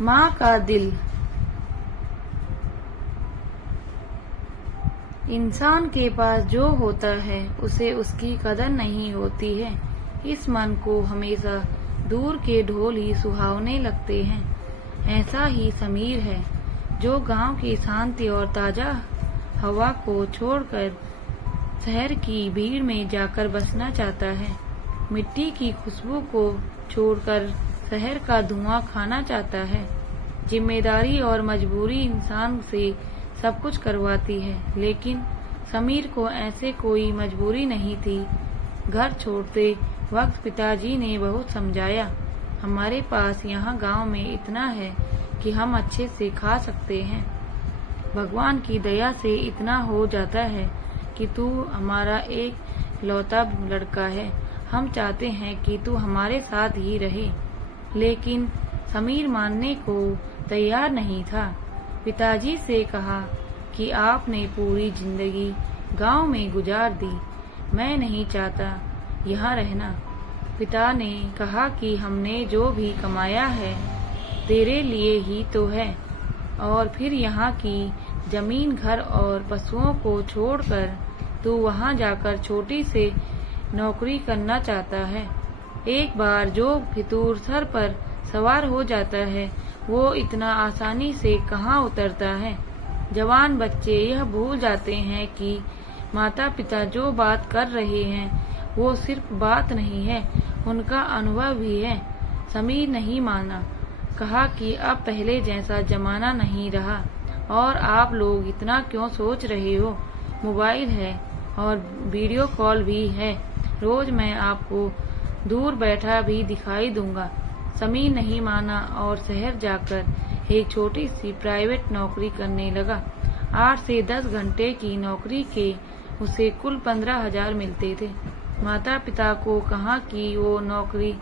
माँ का दिल। इंसान के पास जो होता है उसे उसकी कदर नहीं होती है। इस मन को हमेशा दूर के ढोल ही सुहावने लगते हैं। ऐसा ही समीर है जो गांव की शांति और ताजा हवा को छोड़कर शहर की भीड़ में जाकर बसना चाहता है। मिट्टी की खुशबू को छोड़कर शहर का धुआं खाना चाहता है। जिम्मेदारी और मजबूरी इंसान से सब कुछ करवाती है, लेकिन समीर को ऐसे कोई मजबूरी नहीं थी। घर छोड़ते वक्त पिताजी ने बहुत समझाया, हमारे पास यहाँ गांव में इतना है कि हम अच्छे से खा सकते हैं। भगवान की दया से इतना हो जाता है कि तू हमारा एक लौता लड़का है। हम चाहते हैं कि तू हमारे साथ ही रहे। लेकिन समीर मानने को तैयार नहीं था। पिताजी से कहा कि आपने पूरी जिंदगी गांव में गुजार दी, मैं नहीं चाहता यहाँ रहना। पिता ने कहा कि हमने जो भी कमाया है तेरे लिए ही तो है, और फिर यहाँ की जमीन, घर और पशुओं को छोड़कर तू वहाँ जाकर छोटी से नौकरी करना चाहता है। एक बार जो फितूर सर पर सवार हो जाता है वो इतना आसानी से कहाँ उतरता है। जवान बच्चे यह भूल जाते हैं कि माता पिता जो बात कर रहे हैं वो सिर्फ बात नहीं है, उनका अनुभव भी है। समीर नहीं माना, कहा कि अब पहले जैसा जमाना नहीं रहा और आप लोग इतना क्यों सोच रहे हो। मोबाइल है और वीडियो कॉल भी है, रोज मैं आपको दूर बैठा भी दिखाई दूंगा। समीर नहीं माना और शहर जाकर एक छोटी सी प्राइवेट नौकरी करने लगा। 8 से 10 घंटे की नौकरी के उसे कुल 15,000 मिलते थे। माता पिता को कहा कि वो नौकरी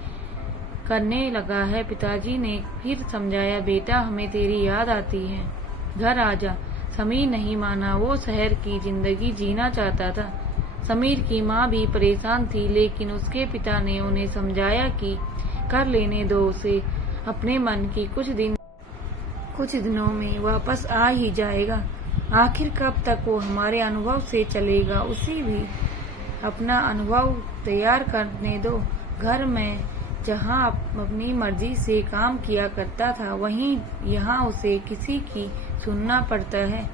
करने लगा है। पिताजी ने फिर समझाया, बेटा हमें तेरी याद आती है, घर आजा। समीर नहीं माना, वो शहर की जिंदगी जीना चाहता था। समीर की माँ भी परेशान थी, लेकिन उसके पिता ने उन्हें समझाया कि कर लेने दो उसे, अपने मन की कुछ दिनों में वापस आ ही जाएगा। आखिर कब तक वो हमारे अनुभव से चलेगा, उसी भी अपना अनुभव तैयार करने दो। घर में जहाँ अपनी मर्जी से काम किया करता था, वहीं यहाँ उसे किसी की सुनना पड़ता है।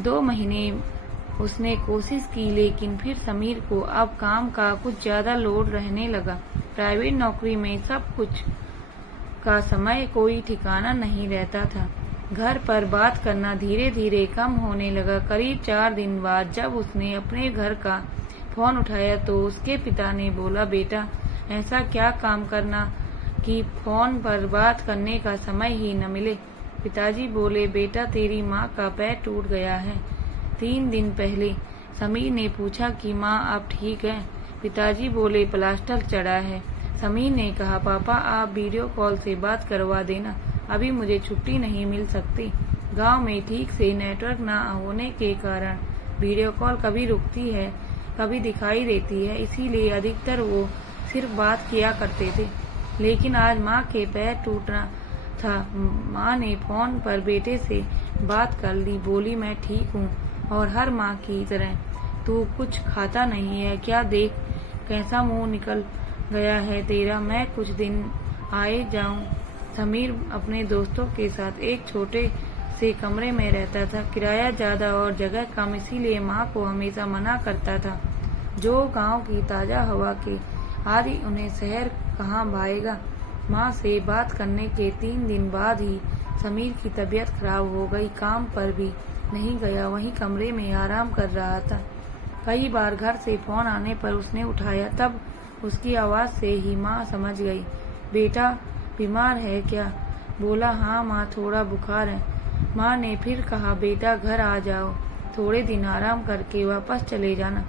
2 महीने उसने कोशिश की, लेकिन फिर समीर को अब काम का कुछ ज्यादा लोड रहने लगा। प्राइवेट नौकरी में सब कुछ का समय कोई ठिकाना नहीं रहता था। घर पर बात करना धीरे धीरे कम होने लगा। करीब 4 दिन बाद जब उसने अपने घर का फोन उठाया तो उसके पिता ने बोला, बेटा ऐसा क्या काम करना कि फोन पर बात करने का समय ही न मिले। पिताजी बोले, बेटा तेरी माँ का पैर टूट गया है 3 दिन पहले। समीर ने पूछा कि माँ अब ठीक है। पिताजी बोले, प्लास्टर चढ़ा है। समीर ने कहा, पापा आप वीडियो कॉल से बात करवा देना, अभी मुझे छुट्टी नहीं मिल सकती। गांव में ठीक से नेटवर्क न होने के कारण वीडियो कॉल कभी रुकती है कभी दिखाई देती है, इसीलिए अधिकतर वो सिर्फ बात किया करते थे। लेकिन आज माँ के पैर टूटना था। माँ ने फोन पर बेटे से बात कर ली, बोली मैं ठीक हूँ और हर माँ की तरह। तू कुछ खाता नहीं है क्या, देख कैसा मुंह निकल गया है तेरा, मैं कुछ दिन आए जाऊं। समीर अपने दोस्तों के साथ एक छोटे से कमरे में रहता था। किराया ज्यादा और जगह कम, इसीलिए माँ को हमेशा मना करता था। जो गांव की ताजा हवा के आदि उन्हें शहर कहाँ भाएगा। माँ से बात करने के 3 दिन बाद ही समीर की तबीयत खराब हो गई। काम पर भी नहीं गया, वहीं कमरे में आराम कर रहा था। कई बार घर से फोन आने पर उसने उठाया, तब उसकी आवाज से ही माँ समझ गई। बेटा बीमार है क्या? बोला, हाँ माँ थोड़ा बुखार है। माँ ने फिर कहा, बेटा घर आ जाओ, थोड़े दिन आराम करके वापस चले जाना।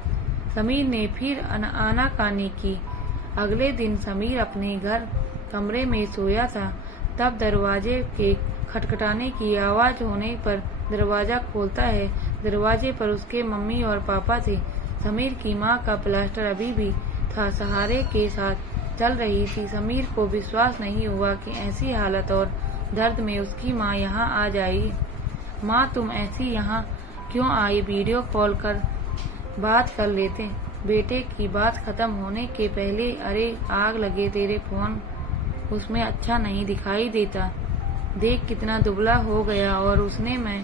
समीर ने फिर आनाकानी की। अगले दिन समीर अपने घर कमरे में सोया था, तब दरवाजे के खटखटाने की आवाज होने पर दरवाजा खोलता है। दरवाजे पर उसके मम्मी और पापा थे। समीर की माँ का प्लास्टर अभी भी था, सहारे के साथ चल रही थी। समीर को विश्वास नहीं हुआ कि ऐसी हालत और दर्द में उसकी माँ यहाँ आ जाएगी। माँ तुम ऐसी यहाँ क्यों आई? वीडियो कॉल कर बात कर लेते। बेटे की बात खत्म होने के पहले, अरे आग लगे तेरे फोन, उसमें अच्छा नहीं दिखाई देता। देख कितना दुबला हो गया, और उसने मैं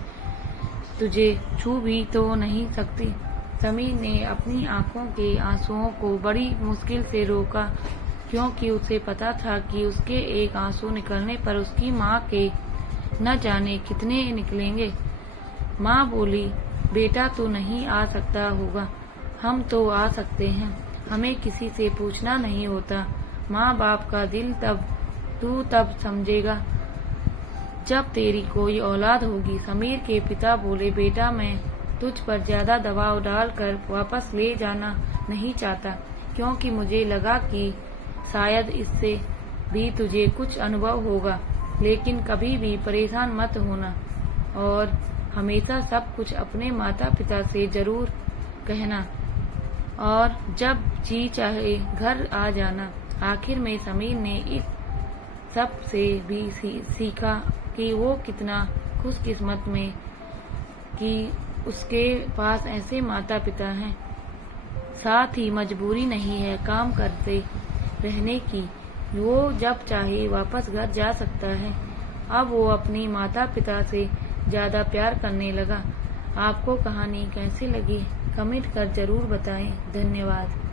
तुझे छू भी तो नहीं सकती। समीर ने अपनी आंखों के आंसुओं को बड़ी मुश्किल से रोका, क्योंकि उसे पता था कि उसके एक आंसू निकलने पर उसकी माँ के न जाने कितने निकलेंगे। माँ बोली, बेटा तू नहीं आ सकता होगा, हम तो आ सकते हैं, हमें किसी से पूछना नहीं होता। माँ बाप का दिल तू तब समझेगा जब तेरी कोई औलाद होगी। समीर के पिता बोले, बेटा मैं तुझ पर ज्यादा दबाव डालकर वापस ले जाना नहीं चाहता, क्योंकि मुझे लगा कि शायद इससे भी तुझे कुछ अनुभव होगा, लेकिन कभी भी परेशान मत होना और हमेशा सब कुछ अपने माता पिता से जरूर कहना, और जब जी चाहे घर आ जाना। आखिर में समीर ने इस सब से भी सीखा कि वो कितना खुशकिस्मत में कि उसके पास ऐसे माता पिता हैं। साथ ही मजबूरी नहीं है काम करते रहने की, वो जब चाहे वापस घर जा सकता है। अब वो अपनी माता पिता से ज्यादा प्यार करने लगा। आपको कहानी कैसी लगी कमेंट कर जरूर बताएं। धन्यवाद।